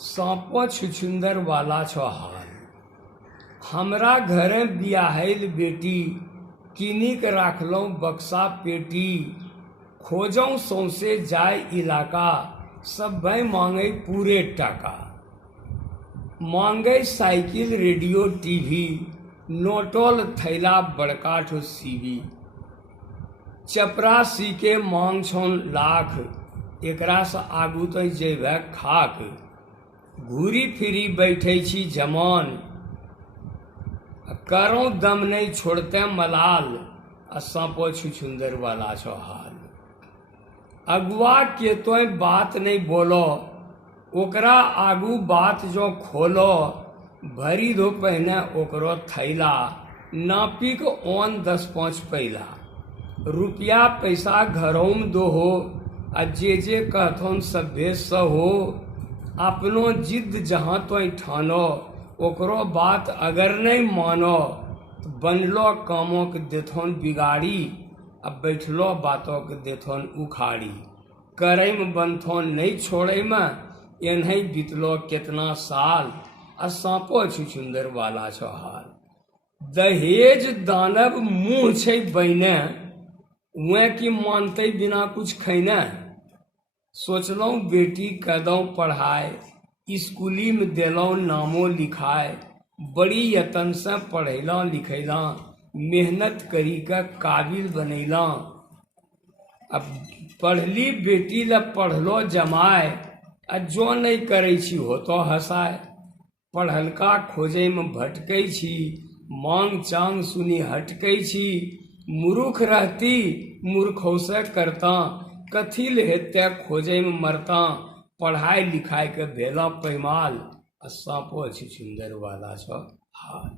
सांपो छुछुंदर वाला छो हाल। हमरा घरे बियाहल बेटी किनिक राखलौं बक्सा पेटी। खोजौं सौंसे जाय इलाका सभै मांगै पूरे टाका। मांगै साइकिल रेडियो टीवी नोटोल थैला बड़का ठो सीवी। चपरासी के मांग छौन लाख एकरा से आगू तो जेबे खाक। घूरी फिरी बैठे छी जमान करौं दम नहीं छोड़ते मलाल। सांपो छुछुंदर वाला छो हाल। अगुआ के तो बात नहीं बोलो ओकरा आगू बात जो खोलो। भरी दो पहने ओकरो थैला नापी को ओन 10-5 पैला। रुपया पैसा घरों में दो हो जे कहथुन सभ्य सहो। अपनो जिद जहाँ तो ठानो ओकरो बात अगर नहीं मानो तो बनलो कामों के देथुन बिगाड़ी। अब बैठलो बातों के देथुन उखाड़ी। करे में बनथुन नहीं छोड़े में एनही बीतलो कितना साल। सांपो छुछुंदर वाला छो हाल। दहेज दानव मुँह छै बने वह की मानते बिना कुछ खैने। सोचलौं बेटी कदौं पढ़ाई स्कूली में देलौं नामो लिखाए। बड़ी यतन से पढ़ेला लिखेला मेहनत करी के काबिल बनेला। अब पढ़ली बेटी ल पढ़लो जमाए जो नहीं करे छी हो तो हंसाए। पढ़लका खोजे में भटकै छी मांग चांग सुनी हटकै छी। मूर्ख रहती मूर्खों से करता कथी ले हेते खोजे में मरता। पढ़ाई लिखाई के भेला पैमाल। सांपो छुछुंदर वाला छो हाल।